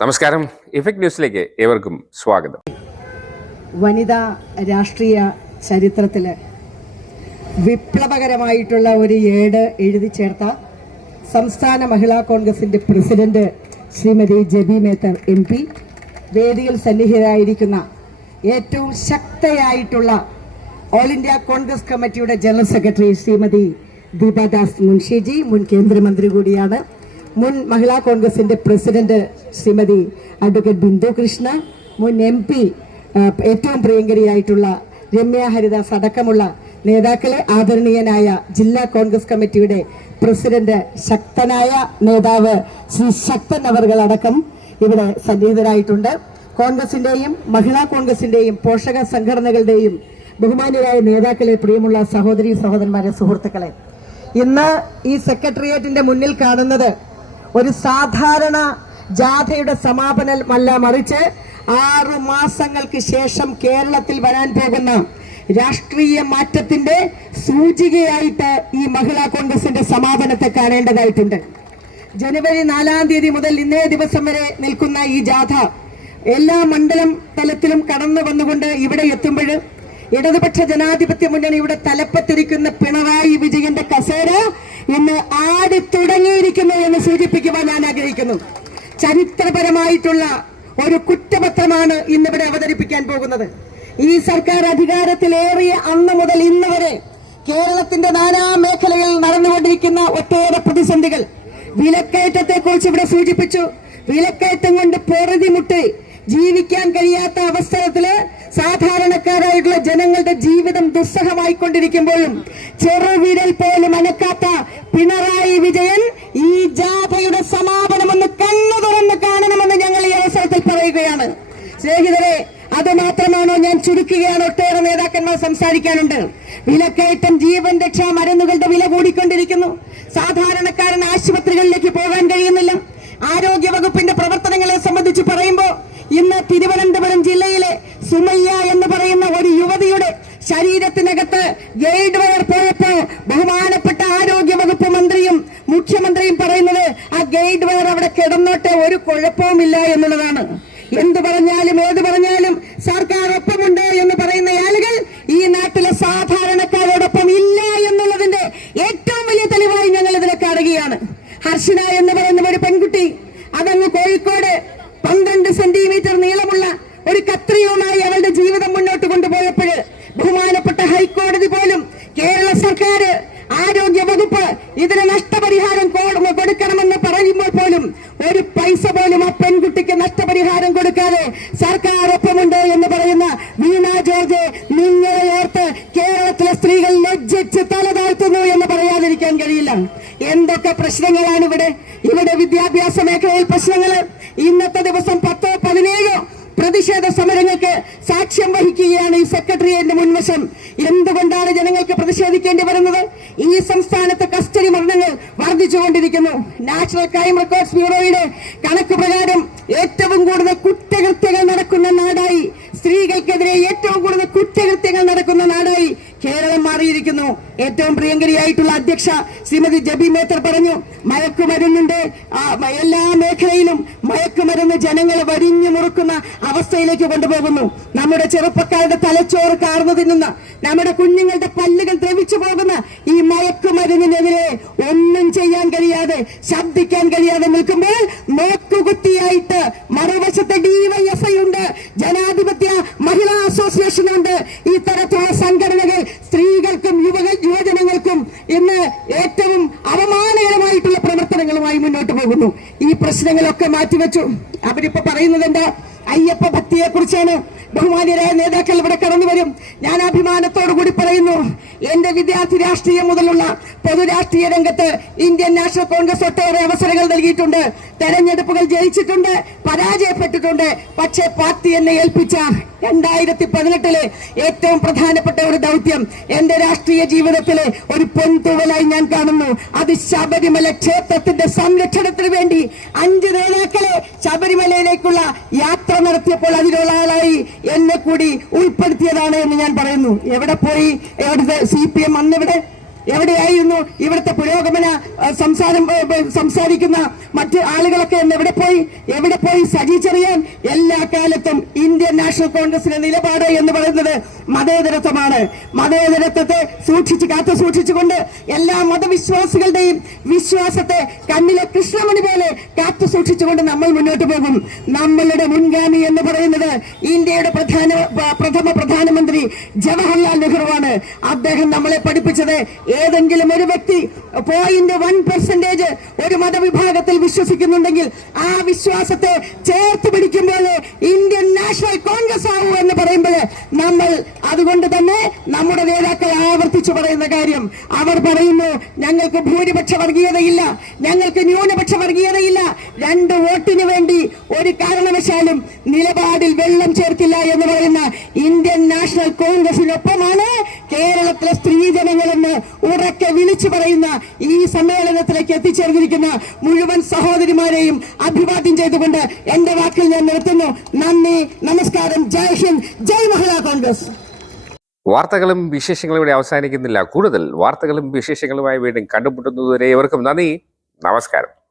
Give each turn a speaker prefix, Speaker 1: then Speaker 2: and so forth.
Speaker 1: നമസ്കാരം. ഇഫക്ട് ന്യൂസിലേക്ക് ഏവർക്കും സ്വാഗതം.
Speaker 2: വനിതാ രാഷ്ട്രീയ ചരിത്രത്തിൽ വിപ്ലവകരമായിട്ടുള്ള ഒരു ഏട് എഴുതി ചേർത്ത സംസ്ഥാന മഹിളാ കോൺഗ്രസിന്റെ president Shrimati Jebi Mather M P. വേദിയിൽ സന്നിഹിതരായിരിക്കുന്ന ഏറ്റവും ശക്തയായിട്ടുള്ള ഓൾ ഇന്ത്യ കോൺഗ്രസ് കമ്മിറ്റിയുടെ ജനറൽ സെക്രട്ടറി ശ്രീമതി ദീപാദാസ് മുൻഷിജി മുൻ കേന്ദ്രമന്ത്രി കൂടിയാണ്. മുൻ മഹിളാ കോൺഗ്രസിന്റെ പ്രസിഡന്റ് ശ്രീമതി അഡ്വക്കേറ്റ് ബിന്ദു കൃഷ്ണ മുൻ എം പി ഏറ്റവും പ്രിയങ്കരിയായിട്ടുള്ള രമ്യ ഹരിദാസ് അടക്കമുള്ള നേതാക്കളെ ആദരണീയനായ ജില്ലാ കോൺഗ്രസ് കമ്മിറ്റിയുടെ പ്രസിഡന്റ് ശക്തനായ നേതാവ് ശ്രീ ശക്തൻ അവർകൾ ഇവിടെ സന്നിഹിതരായിട്ടുണ്ട്. കോൺഗ്രസിന്റെയും മഹിളാ കോൺഗ്രസിന്റെയും പോഷക സംഘടനകളുടെയും ബഹുമാന്യരായ നേതാക്കളെ പ്രിയമുള്ള സഹോദരി സഹോദരന്മാരെ സുഹൃത്തുക്കളെ ഇന്ന് ഈ സെക്രട്ടേറിയറ്റിന്റെ മുന്നിൽ കാണുന്നത് ഒരു സാധാരണ ജാഥയുടെ സമാപനമല്ല മറിച്ച് ആറു മാസങ്ങൾക്ക് ശേഷം കേരളത്തിൽ വരാൻ പോകുന്ന രാഷ്ട്രീയ മാറ്റത്തിന്റെ സൂചികയായിട്ട് ഈ മഹിളാ കോൺഗ്രസിന്റെ സമാപനത്തെ കാണേണ്ടതായിട്ടുണ്ട്. ജനുവരി നാലാം തീയതി മുതൽ ഇന്നേ ദിവസം വരെ നിൽക്കുന്ന ഈ ജാഥ എല്ലാ മണ്ഡലം തലത്തിലും കടന്നു വന്നുകൊണ്ട് ഇവിടെ എത്തുമ്പോൾ ഇടതുപക്ഷ ജനാധിപത്യ മുന്നണിയുടെ തലപ്പത്തിരിക്കുന്ന പിണറായി വിജയന്റെ കസേര ഇന്ന് ആടി തുടങ്ങിയിരിക്കുന്നു എന്ന് സൂചിപ്പിക്കുവാൻ ഞാൻ ആഗ്രഹിക്കുന്നു. ചരിത്രപരമായിട്ടുള്ള ഒരു കുറ്റപത്രമാണ് ഇന്നിവിടെ അവതരിപ്പിക്കാൻ പോകുന്നത്. ഈ സർക്കാർ അധികാരത്തിലേറിയ അന്ന് മുതൽ ഇന്ന് വരെ കേരളത്തിന്റെ നാനാ മേഖലകളിൽ നടന്നുകൊണ്ടിരിക്കുന്ന ഒട്ടേറെ പ്രതിസന്ധികൾ വിലക്കയറ്റത്തെ കുറിച്ച് ഇവിടെ സൂചിപ്പിച്ചു. വിലക്കയറ്റം കൊണ്ട് പൊറുതിമുട്ടി ജീവിക്കാൻ കഴിയാത്ത അവസരത്തിൽ സാധാരണക്കാരായിട്ടുള്ള ജനങ്ങളുടെ ജീവിതം ദുസ്സഹമായിക്കൊണ്ടിരിക്കുമ്പോഴും ചെറുവിരൽ പോലും അനക്കാത്ത പിണറായി വിജയൻ ഈ ജാഥയുടെ സമാപനം ഒന്ന് കണ്ണു തുറന്ന് കാണണമെന്ന് ഞങ്ങൾ ഈ അവസരത്തിൽ പറയുകയാണ്. സ്നേഹിതരെ അത് മാത്രമാണോ ഞാൻ ചുരുക്കുകയാണ് ഒട്ടേറെ നേതാക്കന്മാർ സംസാരിക്കാനുണ്ട്. വിലക്കയറ്റം ജീവൻ രക്ഷാ മരുന്നുകളുടെ വില കൂടിക്കൊണ്ടിരിക്കുന്നു. സാധാരണക്കാരൻ ആശുപത്രികളിലേക്ക് പോകാൻ കഴിയുന്നില്ല. ആരോഗ്യ വകുപ്പിന്റെ പ്രവർത്തനങ്ങളെ സംബന്ധിച്ച് പറയുമ്പോൾ ഇന്ന് തിരുവനന്തപുരം ജില്ലയിലെ സുമയ്യ എന്ന് പറയുന്ന ഒരു യുവതിയുടെ ശരീരത്തിനകത്ത് ഗൈഡ് വയർ പോയപ്പോ ബഹുമാനപ്പെട്ട ആരോഗ്യ വകുപ്പ് മന്ത്രിയും മുഖ്യമന്ത്രിയും പറയുന്നത് ആ ഗൈഡ് വയർ അവിടെ കിടന്നോട്ടെ ഒരു കുഴപ്പവുമില്ല എന്നുള്ളതാണ്. എന്ത് പറഞ്ഞാലും ഏത് പറഞ്ഞാലും സർക്കാർ ഒപ്പമുണ്ട് എന്ന് പറയുന്ന ആളുകൾ ഈ നാട്ടിലെ സാധാരണക്കാരോടൊപ്പം ഇല്ല എന്നുള്ളതിന്റെ ഏറ്റവും വലിയ തെളിവായി ഞങ്ങൾ ഇതിനെ കാണുകയാണ് ഹർഷിന എന്ന് പറയുന്ന ഒരു പെൺകുട്ടി അതങ്ങ് കോഴിക്കോട് പന്ത്രണ്ട് സെന്റിമീറ്റർ നീളമുള്ള ഒരു കത്രിയുമായി അവളുടെ ജീവിതം മുന്നോട്ട് കൊണ്ടുപോയപ്പോൾ ബഹുമാനപ്പെട്ട ഹൈക്കോടതി പോലും കേരള സർക്കാർ ആരോഗ്യ വകുപ്പ് ഇതിന് നഷ്ടപരിഹാരം കൊടുക്കണമെന്ന് പറയുമ്പോൾ പോലും ഒരു പൈസ പോലും ആ പെൺകുട്ടിക്ക് നഷ്ടപരിഹാരം കൊടുക്കാതെ സർക്കാർ ഒപ്പമുണ്ട് എന്ന് പറയുന്ന വീണ ജോർജ് നിങ്ങളെ ഓർത്ത് കേരളത്തിലെ സ്ത്രീകൾ ലജ്ജിച്ച് തല താഴ്ത്തുന്നു എന്ന് പറയാതിരിക്കാൻ കഴിയില്ല. എന്തൊക്കെ പ്രശ്നങ്ങളാണ് ഇവിടെ ഇവിടെ വിദ്യാഭ്യാസ മേഖലയിൽ പ്രശ്നങ്ങൾ. ഇന്നത്തെ ദിവസം പത്തോ പതിനേഴോ പ്രതിഷേധ സമരങ്ങൾക്ക് സാക്ഷ്യം വഹിക്കുകയാണ് ഈ സെക്രട്ടേറിയറ്റിന്റെ മുൻവശം. എന്തുകൊണ്ടാണ് ജനങ്ങൾക്ക് പ്രതിഷേധിക്കേണ്ടി വരുന്നത്? ഈ സംസ്ഥാനത്ത് കസ്റ്റഡി മരണങ്ങൾ വർദ്ധിച്ചുകൊണ്ടിരിക്കുന്നു. നാഷണൽ ക്രൈം റെക്കോർഡ്സ് ബ്യൂറോയുടെ കണക്ക് പ്രകാരം ഏറ്റവും കൂടുതൽ കുറ്റകൃത്യങ്ങൾ നടക്കുന്ന നാടായി സ്ത്രീകൾക്കെതിരെ ഏറ്റവും കൂടുതൽ കുറ്റകൃത്യങ്ങൾ നടക്കുന്ന നാടായി കേരളം മാറിയിരിക്കുന്നു. ഏറ്റവും പ്രിയങ്കരിയായിട്ടുള്ള അധ്യക്ഷ ശ്രീമതി ജബി മേത്തർ പറഞ്ഞു മയക്കുമരുന്നുണ്ട് ആ, എല്ലാ മേഖലയിലും മയക്കുമരുന്ന് ജനങ്ങളെ വരിഞ്ഞു മുറുക്കുന്ന അവസ്ഥയിലേക്ക് കൊണ്ടുപോകുന്നു. നമ്മുടെ ചെറുപ്പക്കാരുടെ തലച്ചോറ് കാർന്നു തിന്നുന്ന നമ്മുടെ കുഞ്ഞുങ്ങളുടെ പല്ലുകൾ ദ്രവിച്ചു പോകുന്ന ഈ മയക്കുമരുന്നിനെതിരെ ഒന്നും ചെയ്യാൻ കഴിയാതെ ശബ്ദിക്കാൻ കഴിയാതെ നിൽക്കുമ്പോൾ നോക്കുകുത്തിയായിട്ട് മറുവശത്തെ ഡിവൈഎഫ്ഐ ഉണ്ട് ജനാധിപത്യ മഹിളാ അസോസിയേഷൻ ഉണ്ട്. ഇത്തരത്തിലുള്ള സംഘടനകൾ സ്ത്രീകൾക്കും യുവ യുവജനങ്ങൾക്കും ഇന്ന് ഏറ്റവും പ്രവർത്തനങ്ങളുമായി മുന്നോട്ട് പോകുന്നു. ഈ പ്രശ്നങ്ങളൊക്കെ മാറ്റിവെച്ചു. അവരിപ്പോ പറയുന്നത് എന്താ അയ്യപ്പ ഭക്തിയെ കുറിച്ചാണ് ബഹുമാന്യരായ നേതാക്കൾ ഇവിടെ കടന്നു വരും. ഞാൻ അഭിമാനത്തോടു കൂടി പറയുന്നു എന്റെ വിദ്യാർത്ഥി രാഷ്ട്രീയം മുതലുള്ള പൊതുരാഷ്ട്രീയ രംഗത്ത് ഇന്ത്യൻ നാഷണൽ കോൺഗ്രസ് ഒട്ടേറെ അവസരങ്ങൾ നൽകിയിട്ടുണ്ട്. തെരഞ്ഞെടുപ്പുകൾ ജയിച്ചിട്ടുണ്ട് പരാജയപ്പെട്ടിട്ടുണ്ട്. പക്ഷേ പാർട്ടി എന്നെ ഏൽപ്പിച്ച രണ്ടായിരത്തി പതിനെട്ടിലെ ഏറ്റവും പ്രധാനപ്പെട്ട ഒരു ദൗത്യം എന്റെ രാഷ്ട്രീയ ജീവിതത്തിലെ ഒരു പൊൻതൂവലായി ഞാൻ കാണുന്നു. അത് ശബരിമല ക്ഷേത്രത്തിന്റെ സംരക്ഷണത്തിന് വേണ്ടി അഞ്ച് നേതാക്കളെ ശബരിമലയിലേക്കുള്ള യാത്ര നടത്തിയപ്പോൾ അതിലുള്ള ആളായി എന്നെ കൂടി ഉൾപ്പെടുത്തിയതാണ് എന്ന് ഞാൻ പറയുന്നു. എവിടെ പോയി? എവിടുത്തെ സി പി എം അന്നിവിടെ എവിടെയായിരുന്നു ഇവിടുത്തെ പുരോഗമന സംസാരം സംസാരിക്കുന്ന മറ്റ് ആളുകളൊക്കെ എന്ന് എവിടെ പോയി? എവിടെ പോയി? സജി ചെറിയാൻ എല്ലാ കാലത്തും ഇന്ത്യൻ നാഷണൽ കോൺഗ്രസിന്റെ നിലപാട് എന്ന് പറയുന്നത് മതേതരത്വമാണ്. മതേതരത്വത്തെ സൂക്ഷിച്ച് കാത്തു സൂക്ഷിച്ചുകൊണ്ട് എല്ലാ മതവിശ്വാസികളുടെയും വിശ്വാസത്തെ കണ്ണിലെ കൃഷ്ണമണി പോലെ കാത്തു സൂക്ഷിച്ചുകൊണ്ട് നമ്മൾ മുന്നോട്ട് പോകും. നമ്മളുടെ മുൻഗാമി എന്ന് പറയുന്നത് ഇന്ത്യയുടെ പ്രധാന പ്രഥമ പ്രധാനമന്ത്രി ജവഹർലാൽ നെഹ്റുവാണ്. അദ്ദേഹം നമ്മളെ പഠിപ്പിച്ചത് ഏതെങ്കിലും ഒരു വ്യക്തി പോയിന്റ് വൺ പെർസെന്റേജ് ഒരു മതവിഭാഗത്തിൽ വിശ്വസിക്കുന്നുണ്ടെങ്കിൽ ആ വിശ്വാസത്തെ ചേർത്ത് പിടിക്കുമ്പോൾ ഇന്ത്യൻ നാഷണൽ കോൺഗ്രസ് ആവൂ എന്ന് പറയുമ്പോൾ നമ്മൾ അതുകൊണ്ട് തന്നെ നമ്മുടെ നേതാക്കൾ ആവർത്തിച്ചു പറയുന്ന കാര്യം. അവർ പറയുന്നു ഞങ്ങൾക്ക് ഭൂരിപക്ഷ വർഗീയതയില്ല. ഞങ്ങൾക്ക് ന്യൂനപക്ഷ വർഗീയതയില്ല. രണ്ട് വോട്ടിന് വേണ്ടി ഒരു കാരണവശാലും നിലപാടിൽ വെള്ളം ചേർക്കില്ല എന്ന് പറയുന്ന ഇന്ത്യൻ നാഷണൽ കോൺഗ്രസിനൊപ്പമാണ് കേരളത്തിലെ സ്ത്രീജനങ്ങളെന്ന് ഉറക്കെ വിളിച്ചു പറയുന്ന ഈ സമ്മേളനത്തിലേക്ക് എത്തിച്ചേർന്നിരിക്കുന്ന മുഴുവൻ സഹോദരിമാരെയും അഭിവാദ്യം ചെയ്തുകൊണ്ട് എന്റെ വാക്കിൽ ഞാൻ നിർത്തുന്നു. നന്ദി നമസ്കാരം. ജയ് ഹിന്ദ് ജയ് മഹിളാ കോൺഗ്രസ്.
Speaker 1: വാർത്തകളും വിശേഷങ്ങളും ഇവിടെ അവസാനിക്കുന്നില്ല. കൂടുതൽ വാർത്തകളും വിശേഷങ്ങളുമായി വീണ്ടും കണ്ടുമുട്ടുന്നതുവരെ ഇവർക്കും നന്ദി നമസ്കാരം.